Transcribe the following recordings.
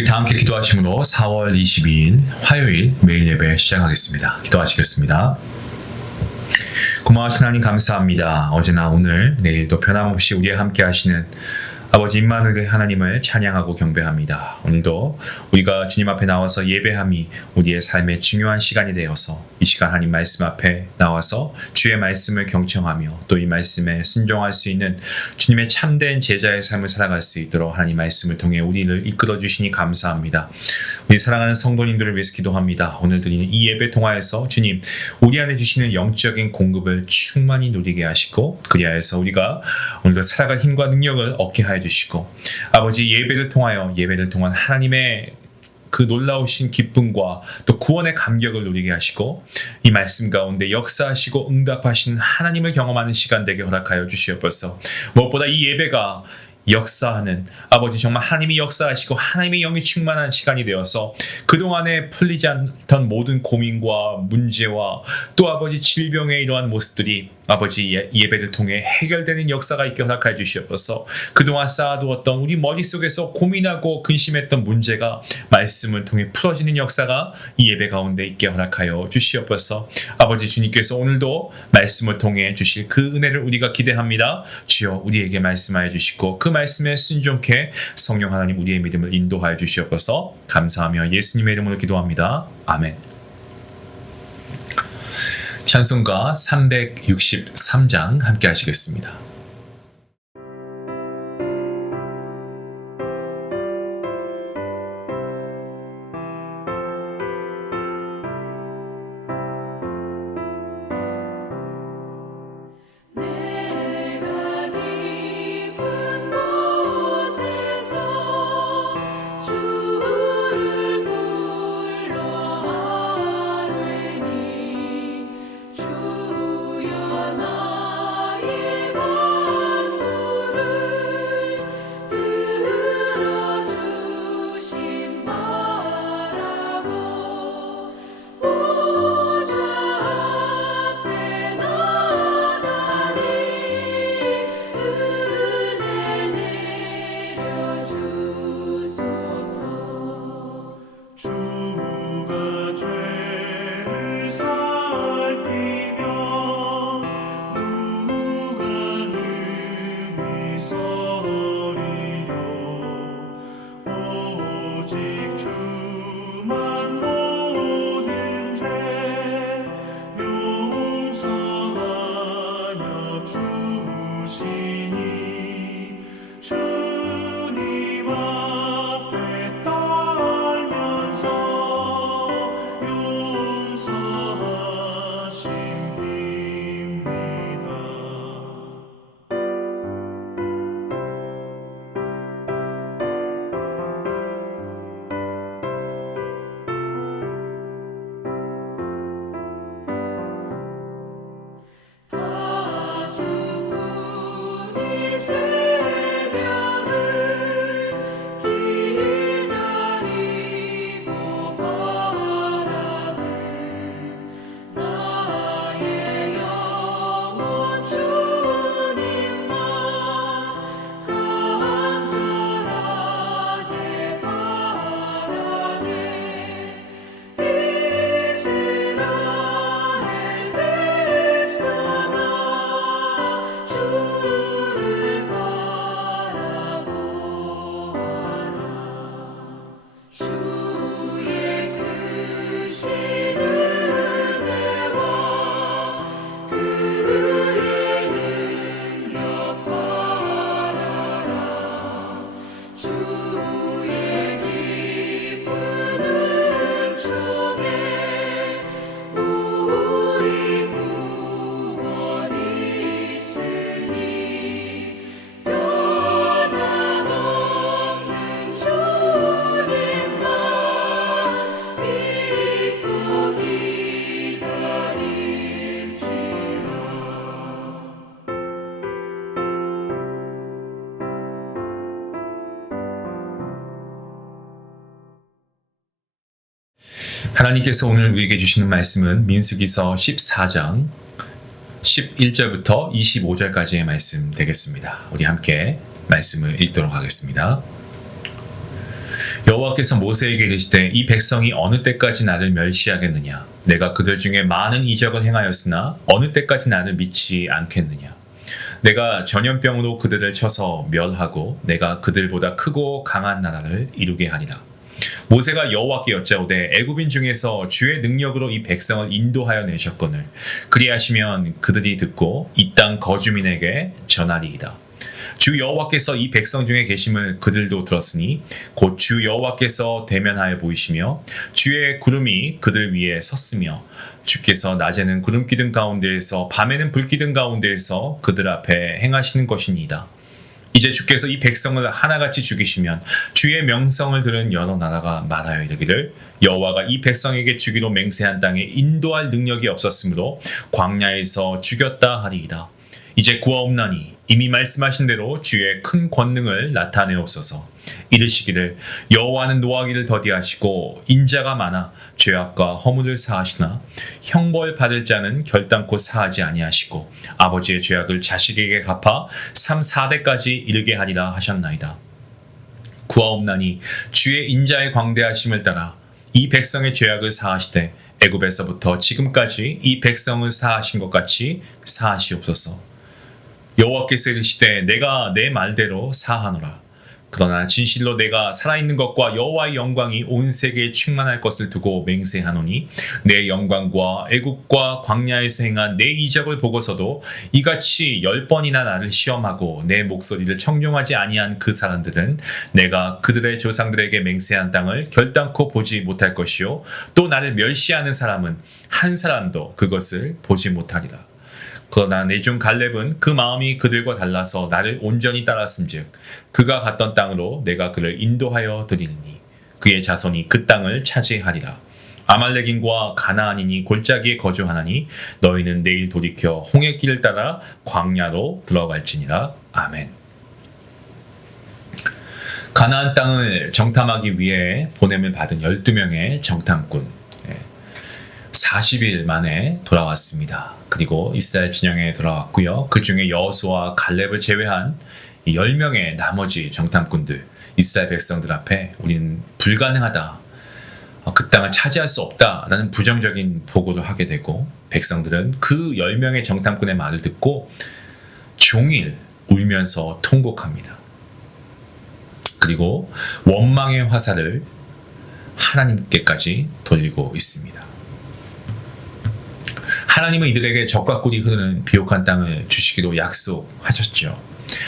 우리 다 함께 기도하심으로 4월 22일 화요일 매일 예배 시작하겠습니다. 기도하시겠습니다. 고마우신 하나님 감사합니다. 어제나 오늘 내일도 변함없이 우리와 함께 하시는 아버지 임마누엘 하나님을 찬양하고 경배합니다. 오늘도 우리가 주님 앞에 나와서 예배함이 우리의 삶의 중요한 시간이 되어서 이 시간 하나님 말씀 앞에 나와서 주의 말씀을 경청하며 또 이 말씀에 순종할 수 있는 주님의 참된 제자의 삶을 살아갈 수 있도록 하나님 말씀을 통해 우리를 이끌어 주시니 감사합니다. 우리 사랑하는 성도님들을 위해서 기도합니다. 오늘 드리는 이 예배 통하여서 주님 우리 안에 주시는 영적인 공급을 충만히 누리게 하시고 그리하여서 우리가 오늘도 살아갈 힘과 능력을 얻게 하여 주시고 아버지 예배를 통한 하나님의 그 놀라우신 기쁨과 또 구원의 감격을 누리게 하시고 이 말씀 가운데 역사하시고 응답하신 하나님을 경험하는 시간 되게 허락하여 주시옵소서. 무엇보다 이 예배가 역사하는 아버지 정말 하나님이 역사하시고 하나님의 영이 충만한 시간이 되어서 그동안에 풀리지 않던 모든 고민과 문제와 또 아버지 질병의 이러한 모습들이 아버지 예배를 통해 해결되는 역사가 있게 허락하여 주시옵소서. 그동안 쌓아두었던 우리 머릿속에서 고민하고 근심했던 문제가 말씀을 통해 풀어지는 역사가 이 예배 가운데 있게 허락하여 주시옵소서. 아버지 주님께서 오늘도 말씀을 통해 주실 그 은혜를 우리가 기대합니다. 주여 우리에게 말씀하여 주시고 그 말씀에 순종케 성령 하나님 우리의 믿음을 인도하여 주시옵소서. 감사하며 예수님의 이름으로 기도합니다. 아멘. 찬송가 363장 함께 하시겠습니다. 하나님께서 오늘 우리에게 주시는 말씀은 민수기서 14장 11절부터 25절까지의 말씀 되겠습니다. 우리 함께 말씀을 읽도록 하겠습니다. 여호와께서 모세에게 이르시되 이 백성이 어느 때까지 나를 멸시하겠느냐? 내가 그들 중에 많은 이적을 행하였으나 어느 때까지 나를 믿지 않겠느냐? 내가 전염병으로 그들을 쳐서 멸하고 내가 그들보다 크고 강한 나라를 이루게 하리라. 모세가 여호와께 여짜오되 애굽인 중에서 주의 능력으로 이 백성을 인도하여 내셨거늘 그리하시면 그들이 듣고 이 땅 거주민에게 전하리이다. 주 여호와께서 이 백성 중에 계심을 그들도 들었으니 곧 주 여호와께서 대면하여 보이시며 주의 구름이 그들 위에 섰으며 주께서 낮에는 구름 기둥 가운데에서 밤에는 불 기둥 가운데에서 그들 앞에 행하시는 것이니이다. 이제 주께서 이 백성을 하나같이 죽이시면 주의 명성을 들은 여러 나라가 말하여 이르기를 여호와가 이 백성에게 주기로 맹세한 땅에 인도할 능력이 없었으므로 광야에서 죽였다 하리이다. 이제 구하옵나니 이미 말씀하신 대로 주의 큰 권능을 나타내옵소서. 이르시기를 여호와는 노하기를 더디하시고 인자가 많아 죄악과 허물을 사하시나 형벌 받을 자는 결단코 사하지 아니하시고 아버지의 죄악을 자식에게 갚아 3, 4대까지 이르게 하리라 하셨나이다. 구하옵나니 주의 인자의 광대하심을 따라 이 백성의 죄악을 사하시되 애굽에서부터 지금까지 이 백성을 사하신 것 같이 사하시옵소서. 여호와께서 이르시되 내가 내 말대로 사하노라. 그러나 진실로 내가 살아있는 것과 여호와의 영광이 온 세계에 충만할 것을 두고 맹세하노니 내 영광과 애국과 광야에서 행한 내 이적을 보고서도 이같이 10번이나 나를 시험하고 내 목소리를 청종하지 아니한 그 사람들은 내가 그들의 조상들에게 맹세한 땅을 결단코 보지 못할 것이요 또 나를 멸시하는 사람은 한 사람도 그것을 보지 못하리라. 그러나 내 중 갈렙은 그 마음이 그들과 달라서 나를 온전히 따랐은즉 그가 갔던 땅으로 내가 그를 인도하여 드리니 그의 자손이 그 땅을 차지하리라. 아말렉인과 가나안인이 골짜기에 거주하나니 너희는 내일 돌이켜 홍해길을 따라 광야로 들어갈지니라. 아멘. 가나안 땅을 정탐하기 위해 보냄을 받은 12명의 정탐꾼 40일 만에 돌아왔습니다. 그리고 이스라엘 진영에 돌아왔고요. 그 중에 여호수아와 갈렙을 제외한 10명의 나머지 정탐꾼들, 이스라엘 백성들 앞에 우리는 불가능하다, 그 땅을 차지할 수 없다라는 부정적인 보고를 하게 되고 백성들은 그 10명의 정탐꾼의 말을 듣고 종일 울면서 통곡합니다. 그리고 원망의 화살을 하나님께까지 돌리고 있습니다. 하나님은 이들에게 적과 꿀이 흐르는 비옥한 땅을 주시기로 약속하셨죠.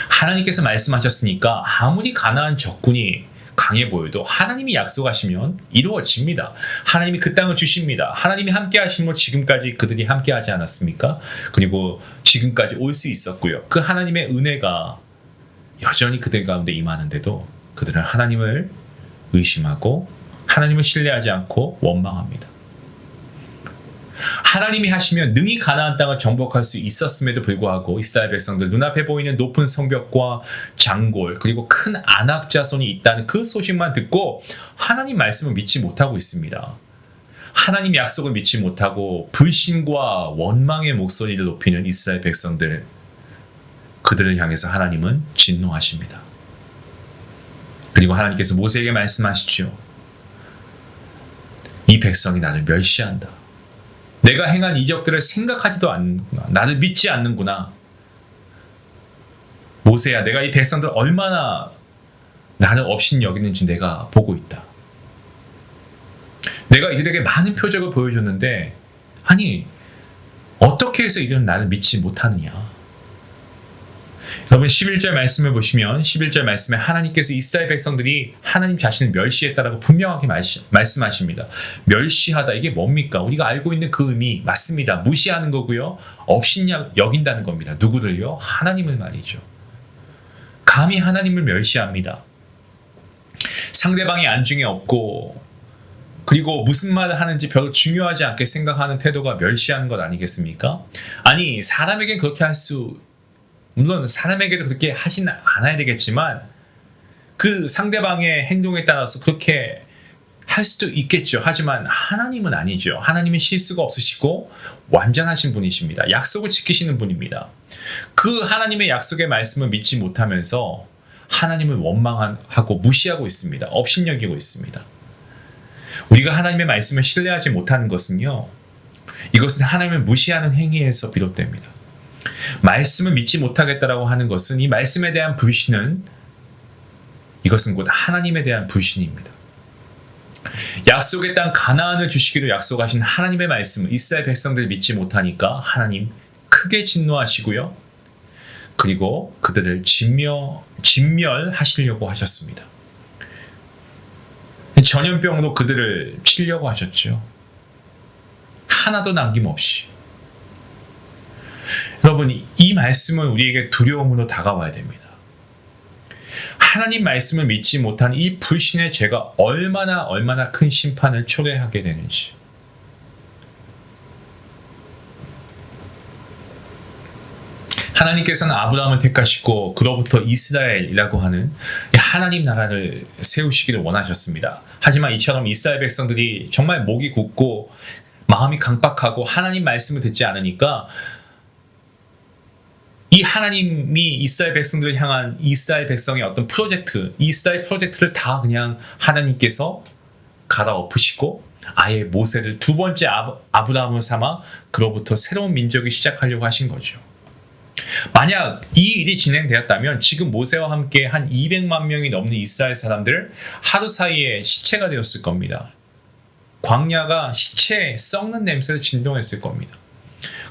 하나님께서 말씀하셨으니까 아무리 가나안 적군이 강해 보여도 하나님이 약속하시면 이루어집니다. 하나님이 그 땅을 주십니다. 하나님이 함께 하시면 지금까지 그들이 함께 하지 않았습니까? 그리고 지금까지 올 수 있었고요. 그 하나님의 은혜가 여전히 그들 가운데 임하는데도 그들은 하나님을 의심하고 하나님을 신뢰하지 않고 원망합니다. 하나님이 하시면 능히 가나안 땅을 정복할 수 있었음에도 불구하고 이스라엘 백성들 눈앞에 보이는 높은 성벽과 장골 그리고 큰 아낙 자손이 있다는 그 소식만 듣고 하나님 말씀을 믿지 못하고 있습니다. 하나님 약속을 믿지 못하고 불신과 원망의 목소리를 높이는 이스라엘 백성들, 그들을 향해서 하나님은 진노하십니다. 그리고 하나님께서 모세에게 말씀하시죠. 이 백성이 나를 멸시한다. 내가 행한 이적들을 생각하지도 않는구나. 나를 믿지 않는구나. 모세야, 내가 이 백성들 얼마나 나를 업신 여기는지 내가 보고 있다. 내가 이들에게 많은 표적을 보여줬는데 아니 어떻게 해서 이들은 나를 믿지 못하느냐. 여러분 11절 말씀을 보시면 11절 말씀에 하나님께서 이스라엘 백성들이 하나님 자신을 멸시했다라고 분명하게 말씀하십니다. 멸시하다, 이게 뭡니까? 우리가 알고 있는 그 의미 맞습니다. 무시하는 거고요. 없인 여긴다는 겁니다. 누구를요? 하나님을 말이죠. 감히 하나님을 멸시합니다. 상대방이 안중에 없고 그리고 무슨 말을 하는지 별로 중요하지 않게 생각하는 태도가 멸시하는 것 아니겠습니까? 아니 사람에겐 그렇게 물론 사람에게도 그렇게 하지는 않아야 되겠지만 그 상대방의 행동에 따라서 그렇게 할 수도 있겠죠. 하지만 하나님은 아니죠. 하나님은 실수가 없으시고 완전하신 분이십니다. 약속을 지키시는 분입니다. 그 하나님의 약속의 말씀을 믿지 못하면서 하나님을 원망하고 무시하고 있습니다. 업신여기고 있습니다. 우리가 하나님의 말씀을 신뢰하지 못하는 것은요, 이것은 하나님을 무시하는 행위에서 비롯됩니다. 말씀을 믿지 못하겠다라고 하는 것은, 이 말씀에 대한 불신은, 이것은 곧 하나님에 대한 불신입니다. 약속의 땅 가나안을 주시기로 약속하신 하나님의 말씀을 이스라엘 백성들이 믿지 못하니까 하나님 크게 진노하시고요, 그리고 그들을 진멸하시려고 하셨습니다. 전염병으로 그들을 치려고 하셨죠. 하나도 남김없이. 여러분, 이 말씀은 우리에게 두려움으로 다가와야 됩니다. 하나님 말씀을 믿지 못한 이 불신의 죄가 얼마나 큰 심판을 초래하게 되는지. 하나님께서는 아브라함을 택하시고 그로부터 이스라엘이라고 하는 하나님 나라를 세우시기를 원하셨습니다. 하지만 이처럼 이스라엘 백성들이 정말 목이 굳고 마음이 강박하고 하나님 말씀을 듣지 않으니까, 이 하나님이 이스라엘 백성들을 향한 이스라엘 백성의 어떤 프로젝트, 이스라엘 프로젝트를 다 그냥 하나님께서 갈아엎으시고 아예 모세를 두 번째 아브라함을 삼아 그로부터 새로운 민족이 시작하려고 하신 거죠. 만약 이 일이 진행되었다면 지금 모세와 함께 한 200만 명이 넘는 이스라엘 사람들 하루 사이에 시체가 되었을 겁니다. 광야가 시체 썩는 냄새로 진동했을 겁니다.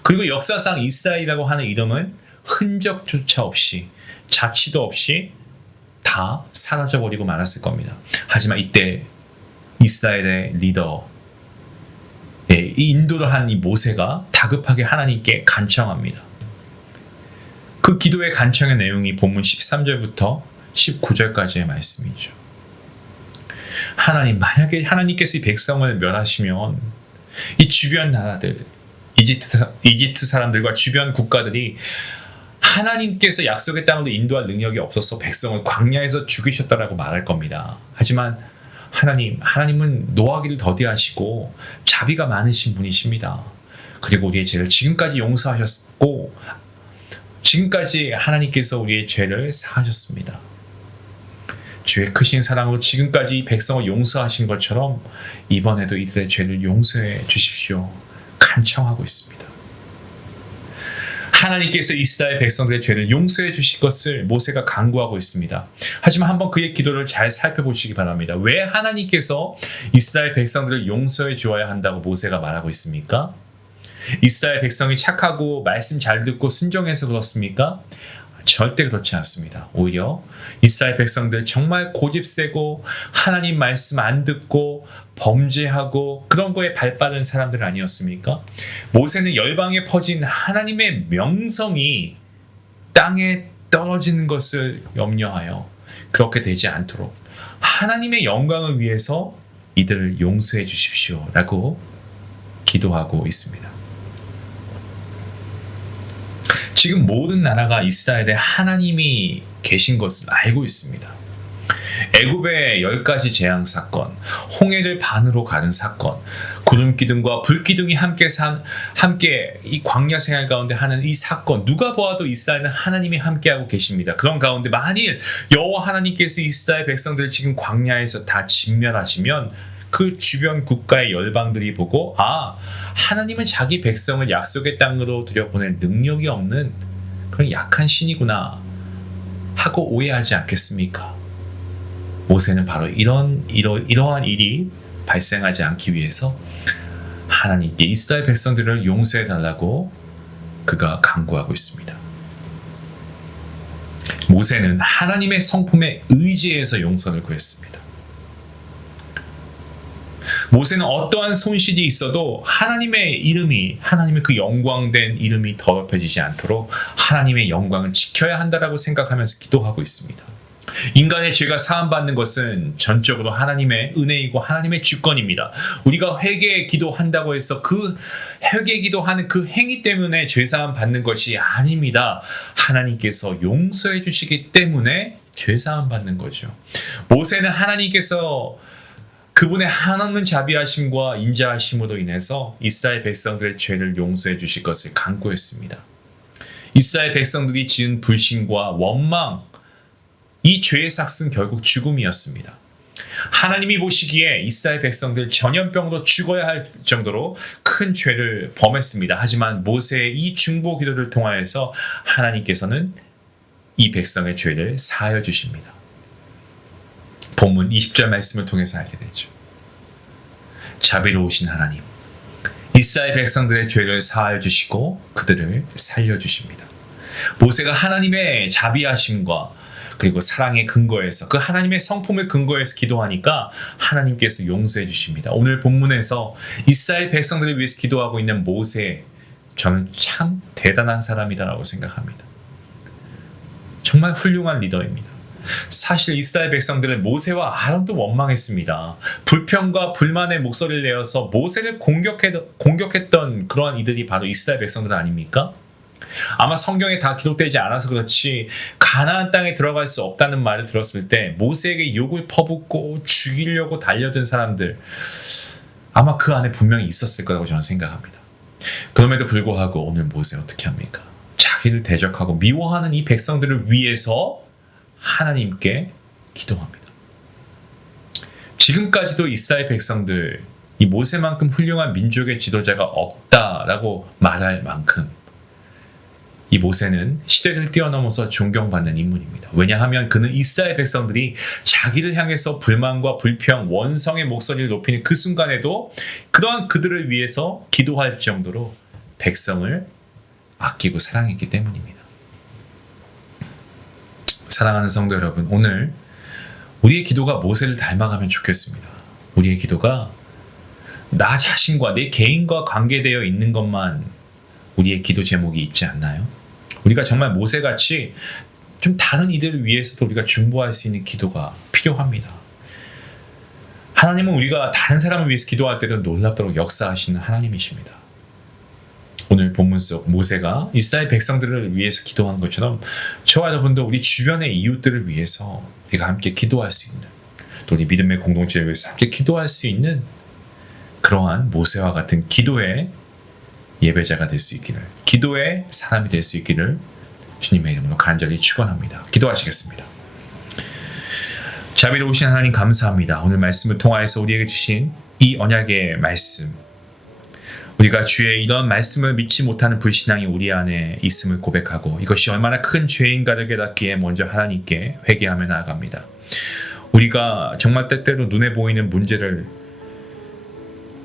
그리고 역사상 이스라엘이라고 하는 이름은 흔적조차 없이, 자취도 없이 다 사라져버리고 말았을 겁니다. 하지만 이때 이스라엘의 리더, 이 인도를 한 이 모세가 다급하게 하나님께 간청합니다. 그 기도의 간청의 내용이 본문 13절부터 19절까지의 말씀이죠. 하나님, 만약에 하나님께서 이 백성을 멸하시면 이 주변 나라들, 이집트 사람들과 주변 국가들이 하나님께서 약속의 땅으로 인도할 능력이 없어서 백성을 광야에서 죽이셨다라고 말할 겁니다. 하지만 하나님은 노하기를 더디하시고 자비가 많으신 분이십니다. 그리고 우리의 죄를 지금까지 용서하셨고, 지금까지 하나님께서 우리의 죄를 사하셨습니다. 주의 크신 사랑으로 지금까지 백성을 용서하신 것처럼 이번에도 이들의 죄를 용서해 주십시오. 간청하고 있습니다. 하나님께서 이스라엘 백성들의 죄를 용서해 주실 것을 모세가 간구하고 있습니다. 하지만 한번 그의 기도를 잘 살펴보시기 바랍니다. 왜 하나님께서 이스라엘 백성들을 용서해 주어야 한다고 모세가 말하고 있습니까? 이스라엘 백성이 착하고 말씀 잘 듣고 순종해서 그렇습니까? 절대 그렇지 않습니다. 오히려 이스라엘 백성들 정말 고집세고 하나님 말씀 안 듣고 범죄하고 그런 거에 발빠른 사람들 아니었습니까? 모세는 열방에 퍼진 하나님의 명성이 땅에 떨어지는 것을 염려하여 그렇게 되지 않도록 하나님의 영광을 위해서 이들을 용서해 주십시오 라고 기도하고 있습니다. 지금 모든 나라가 이스라엘에 하나님이 계신 것을 알고 있습니다. 애굽의 10가지 재앙 사건, 홍해를 반으로 가른 사건, 구름 기둥과 불 기둥이 함께 이 광야 생활 가운데 하는 이 사건, 누가 보아도 이스라엘은 하나님이 함께하고 계십니다. 그런 가운데 만일 여호와 하나님께서 이스라엘 백성들을 지금 광야에서 다 진멸하시면 그 주변 국가의 열방들이 보고, 하나님은 자기 백성을 약속의 땅으로 들여보낼 능력이 없는 그런 약한 신이구나 하고 오해하지 않겠습니까? 모세는 바로 이러한 일이 발생하지 않기 위해서 하나님께 이스라엘 백성들을 용서해 달라고 그가 간구하고 있습니다. 모세는 하나님의 성품에 의지해서 용서를 구했습니다. 모세는 어떠한 손실이 있어도 하나님의 그 영광된 이름이 더럽혀지지 않도록 하나님의 영광을 지켜야 한다라고 생각하면서 기도하고 있습니다. 인간의 죄가 사함받는 것은 전적으로 하나님의 은혜이고 하나님의 주권입니다. 우리가 회개 기도한다고 해서 그 회개 기도하는 그 행위 때문에 죄 사함 받는 것이 아닙니다. 하나님께서 용서해 주시기 때문에 죄 사함 받는 거죠. 모세는 하나님께서 그분의 한없는 자비하심과 인자하심으로 인해서 이스라엘 백성들의 죄를 용서해 주실 것을 간구했습니다. 이스라엘 백성들이 지은 불신과 원망, 이 죄의 삭은 결국 죽음이었습니다. 하나님이 보시기에 이스라엘 백성들 전염병도 죽어야 할 정도로 큰 죄를 범했습니다. 하지만 모세의 이 중보 기도를 통하여서 하나님께서는 이 백성의 죄를 사하여 주십니다. 본문 20절 말씀을 통해서 알게 되죠. 자비로우신 하나님, 이스라엘 백성들의 죄를 사하여 주시고 그들을 살려 주십니다. 모세가 하나님의 자비하심과 그리고 사랑의 근거에서, 그 하나님의 성품을 근거해서 기도하니까 하나님께서 용서해 주십니다. 오늘 본문에서 이스라엘 백성들을 위해서 기도하고 있는 모세, 저는 참 대단한 사람이다라고 생각합니다. 정말 훌륭한 리더입니다. 사실 이스라엘 백성들은 모세와 아론도 원망했습니다. 불평과 불만의 목소리를 내어서 모세를 공격했던 그러한 이들이 바로 이스라엘 백성들 아닙니까? 아마 성경에 다 기록되지 않아서 그렇지 가나안 땅에 들어갈 수 없다는 말을 들었을 때 모세에게 욕을 퍼붓고 죽이려고 달려든 사람들, 아마 그 안에 분명히 있었을 거라고 저는 생각합니다. 그럼에도 불구하고 오늘 모세 어떻게 합니까? 자기를 대적하고 미워하는 이 백성들을 위해서 하나님께 기도합니다. 지금까지도 이스라엘 백성들, 이 모세만큼 훌륭한 민족의 지도자가 없다라고 말할 만큼 이 모세는 시대를 뛰어넘어서 존경받는 인물입니다. 왜냐하면 그는 이스라엘 백성들이 자기를 향해서 불만과 불평, 원성의 목소리를 높이는 그 순간에도 그러한 그들을 위해서 기도할 정도로 백성을 아끼고 사랑했기 때문입니다. 사랑하는 성도 여러분, 오늘 우리의 기도가 모세를 닮아가면 좋겠습니다. 우리의 기도가 나 자신과 내 개인과 관계되어 있는 것만 우리의 기도 제목이 있지 않나요? 우리가 정말 모세같이 좀 다른 이들을 위해서도 우리가 중보할 수 있는 기도가 필요합니다. 하나님은 우리가 다른 사람을 위해서 기도할 때도 놀랍도록 역사하시는 하나님이십니다. 오늘 본문 속 모세가 이스라엘 백성들을 위해서 기도한 것처럼 저와 여러분도 우리 주변의 이웃들을 위해서 우리가 함께 기도할 수 있는, 또 우리 믿음의 공동체를 위해서 함께 기도할 수 있는 그러한 모세와 같은 기도의 예배자가 될 수 있기를, 기도의 사람이 될 수 있기를 주님의 이름으로 간절히 축원합니다. 기도하시겠습니다. 자비로우신 하나님 감사합니다. 오늘 말씀을 통하여서 우리에게 주신 이 언약의 말씀, 우리가 주의 이런 말씀을 믿지 못하는 불신앙이 우리 안에 있음을 고백하고 이것이 얼마나 큰 죄인가를 깨닫기에 먼저 하나님께 회개하며 나아갑니다. 우리가 정말 때때로 눈에 보이는 문제를,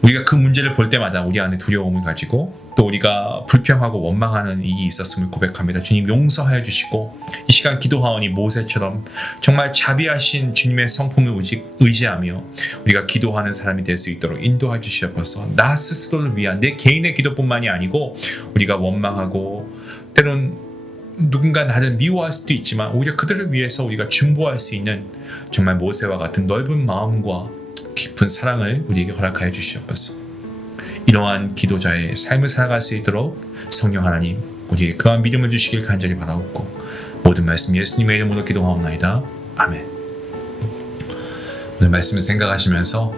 우리가 그 문제를 볼 때마다 우리 안에 두려움을 가지고 또 우리가 불평하고 원망하는 일이 있었음을 고백합니다. 주님 용서하여 주시고 이 시간 기도하오니 모세처럼 정말 자비하신 주님의 성품을 의지하며 우리가 기도하는 사람이 될 수 있도록 인도해 주시옵소서. 나 스스로를 위한 내 개인의 기도뿐만이 아니고 우리가 원망하고 때론 누군가 나를 미워할 수도 있지만 오히려 그들을 위해서 우리가 중보할 수 있는 정말 모세와 같은 넓은 마음과 깊은 사랑을 우리에게 허락하여 주시옵소서. 이러한 기도자의 삶을 살아갈 수 있도록 성령 하나님 우리에게 그러한 믿음을 주시길 간절히 바라옵고 모든 말씀 예수님의 이름으로 기도하옵나이다. 아멘. 오늘 말씀을 생각하시면서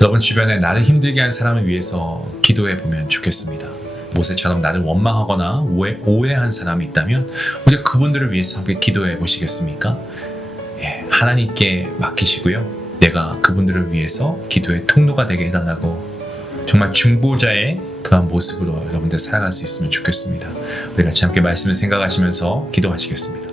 여러분 주변에 나를 힘들게 한 사람을 위해서 기도해 보면 좋겠습니다. 모세처럼 나를 원망하거나 오해한 사람이 있다면 우리가 그분들을 위해서 함께 기도해 보시겠습니까? 하나님께 맡기시고요. 내가 그분들을 위해서 기도의 통로가 되게 해달라고 정말 중보자의 그런 모습으로 여러분들 살아갈 수 있으면 좋겠습니다. 우리 같이 함께 말씀을 생각하시면서 기도하시겠습니다.